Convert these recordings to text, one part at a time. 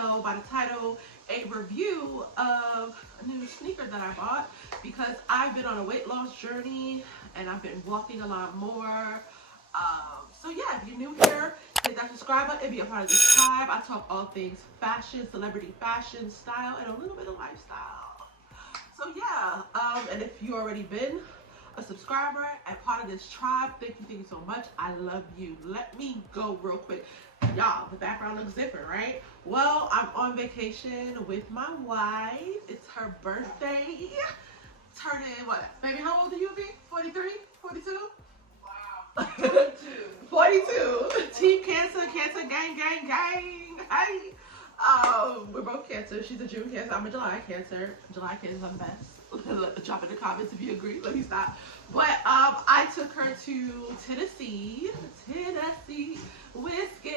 tell by the title, a review of a new sneaker that I bought because I've been on a weight loss journey and I've been walking a lot more. So yeah, if you're new here, hit that subscribe button and be a part of this tribe. I talk all things fashion, celebrity fashion, style, and a little bit of lifestyle. So yeah, and if you already been a subscriber and part of this tribe, thank you so much. I love you. Let me go real quick. Y'all, the background looks different, right? Well, I'm on vacation with my wife. It's her birthday. Turning, what? Baby, how old are you, B? 43? 42? Wow. 42. 42. Team Cancer, Cancer, gang, gang, gang. Hey. We're both Cancer. She's a June Cancer. I'm a July Cancer. July Cancers are the best. Drop in the comments if you agree. Let me stop. But I took her to Tennessee whiskey.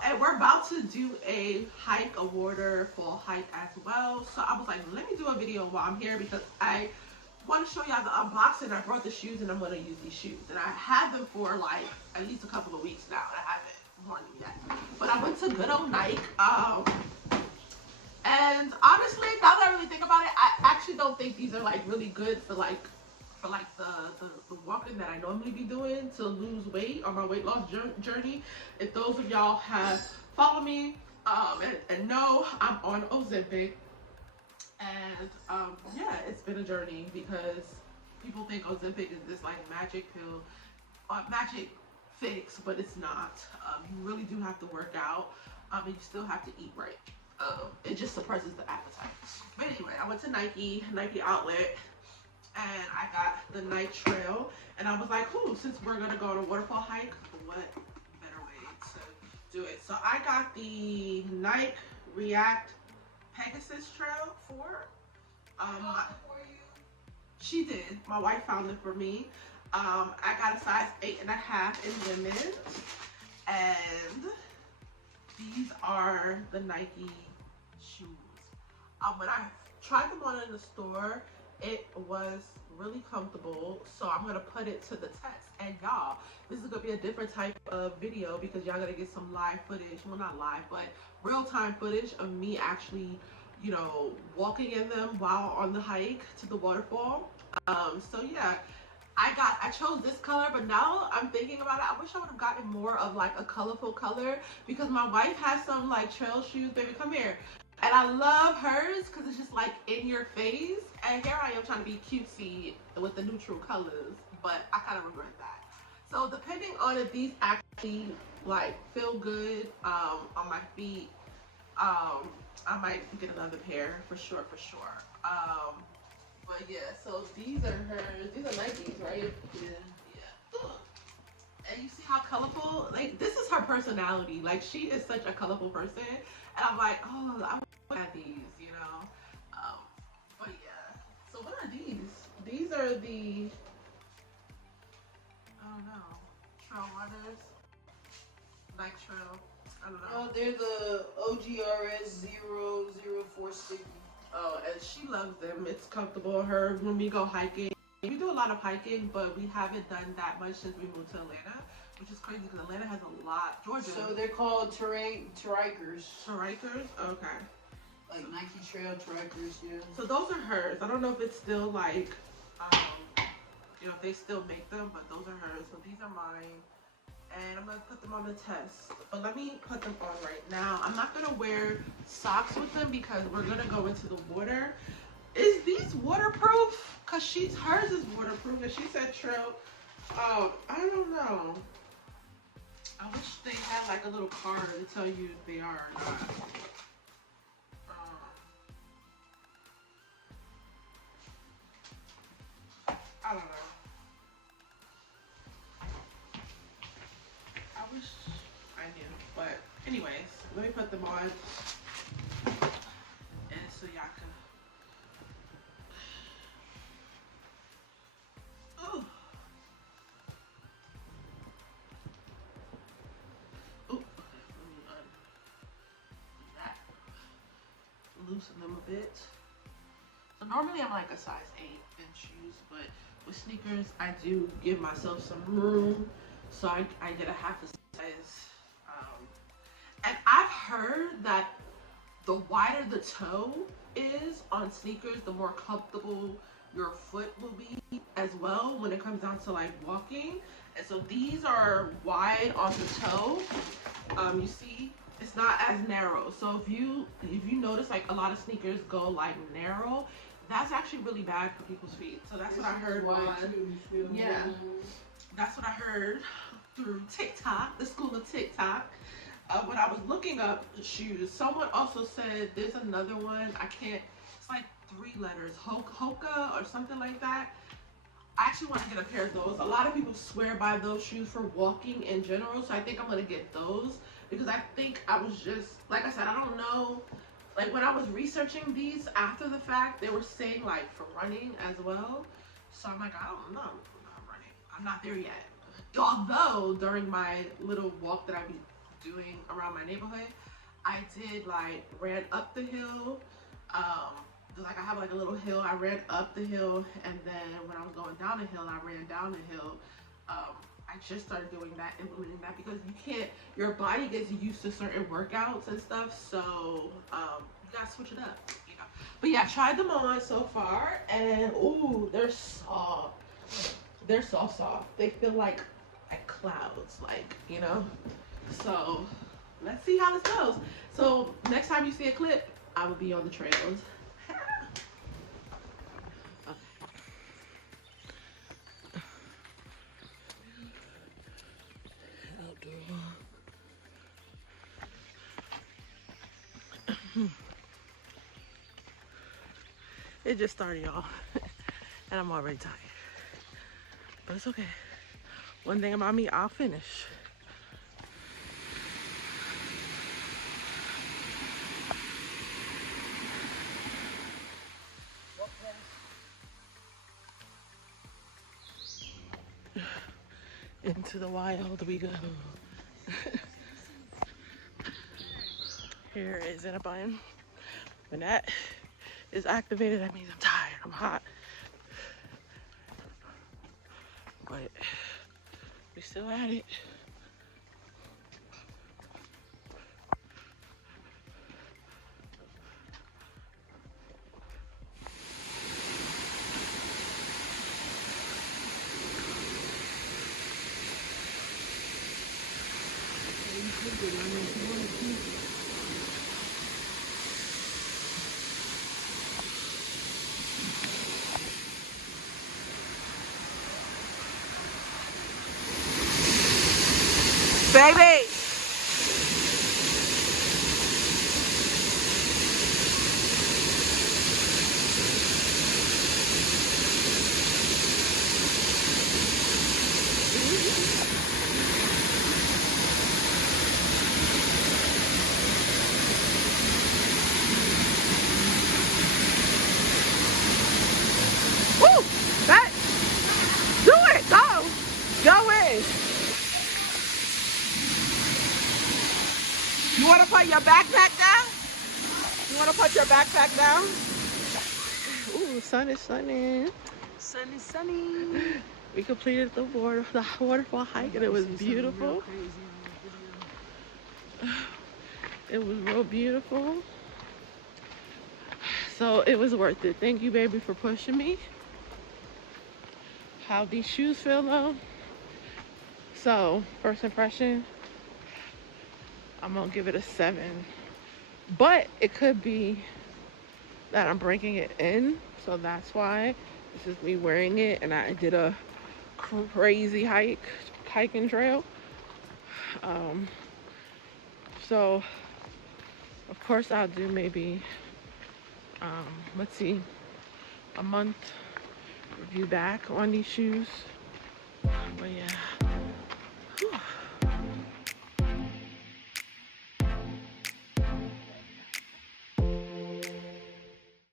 And we're about to do a hike, a waterfall hike as well. So I was like, let me do a video while I'm here because I want to show y'all the unboxing. I brought the shoes and I'm going to use these shoes. And I had them for like at least a couple of weeks now. I haven't worn them yet. But I went to good old Nike. And honestly, now that I really think about it, I actually don't think these are like really good for the walking that I normally be doing to lose weight on my weight loss journey. If those of y'all have followed me and know I'm on Ozempic, and yeah, it's been a journey because people think Ozempic is this like magic pill, magic fix, but it's not. You really do have to work out, and you still have to eat right. It just suppresses the appetite. But anyway, I went to Nike outlet, and I got the Nike Trail, and I was like, since we're gonna go on a waterfall hike, what better way to do it? So I got the Nike REACT PEGASUS TRAIL 4. She did. My wife found it for me. I got a size 8.5 in women, and these are the Nike shoes. When I tried them on in the store, it was really comfortable, so I'm gonna put it to the test. And y'all, this is gonna be a different type of video because y'all gonna get some live footage, well not live, but real-time footage of me actually, you know, walking in them while on the hike to the waterfall. So yeah, I chose this color, but now I'm thinking about it, I wish I would have gotten more of like a colorful color because my wife has some like trail shoes. Baby, come here. And I love hers because it's just like in your face. And here I am trying to be cutesy with the neutral colors, but I kind of regret that. So depending on if these actually like feel good on my feet, I might get another pair for sure. But yeah, so these are hers. These are Nikes, right? Yeah. And you see how colorful? Like, this is her personality. Like, she is such a colorful person. And I'm like, oh, I want these, you know? But yeah. So what are these? These are the, I don't know, trail runners. Nike Trail. I don't know. Oh, they're the OGRS 0046. Oh, and she loves them. It's comfortable. Her, when we go hiking, we do a lot of hiking, but we haven't done that much since we moved to Atlanta, which is crazy because Atlanta has a lot. Georgia. So they're called Trikers. Trikers? Okay. Like Nike Trail Trikers, yeah. So those are hers. I don't know if it's still like, you know, if they still make them, but those are hers. So these are mine. And I'm going to put them on the test. But let me put them on right now. I'm not going to wear socks with them because we're going to go into the water. Is these waterproof? Because hers is waterproof. And she said trail. I don't know. I wish they had like a little card to tell you if they are or not. I don't know. I wish I knew, but anyways, let me put them on, and so y'all can. Oh. Ooh. That. Loosen them a bit. So normally I'm like a size 8 in shoes, but with sneakers I do give myself some room, so I get a half a size. And heard that the wider the toe is on sneakers, the more comfortable your foot will be as well when it comes down to like walking. And so these are wide on the toe. You see, it's not as narrow. So if you notice, like a lot of sneakers go like narrow, that's actually really bad for people's feet. So that's what I heard yeah, that's what I heard through TikTok, the school of TikTok. When I was looking up shoes, someone also said there's another one. I can't, it's like 3 letters, Hoka or something like that. I actually want to get a pair of those. A lot of people swear by those shoes for walking in general, so I think I'm going to get those because I think I was just, like I said, I don't know. Like when I was researching these after the fact, they were saying like for running as well. So I'm like, I don't know. I'm not running. I'm not there yet. Although during my little walk that I be doing around my neighborhood, I did like ran up the hill. Like I have like a little hill. I ran up the hill, and then when I was going down the hill, I ran down the hill. I just started doing that, implementing that, because you can't, your body gets used to certain workouts and stuff, so you gotta switch it up, you know. But yeah, I tried them on so far, and ooh, they're soft. They're so soft. They feel like clouds, like, you know. So let's see how this goes. So next time you see a clip, I will be on the trails. It just started, y'all, and I'm already tired, but it's okay. One thing about me, I'll finish. Into the wild we go. Here is in a bun. When that is activated, that means I'm tired, I'm hot. But we still at it. Baby! Woo! That, do it! Go! Go in! You want to put your backpack down? You want to put your backpack down? Ooh, sun is sunny. Sun is sunny. We completed the waterfall hike, and it was beautiful. It was real beautiful. So it was worth it. Thank you, baby, for pushing me. How these shoes feel though. So first impression, I'm gonna give it a 7. But it could be that I'm breaking it in, so that's why. This is me wearing it, and I did a crazy hiking trail. So of course I'll do maybe let's see, a month review back on these shoes. But yeah.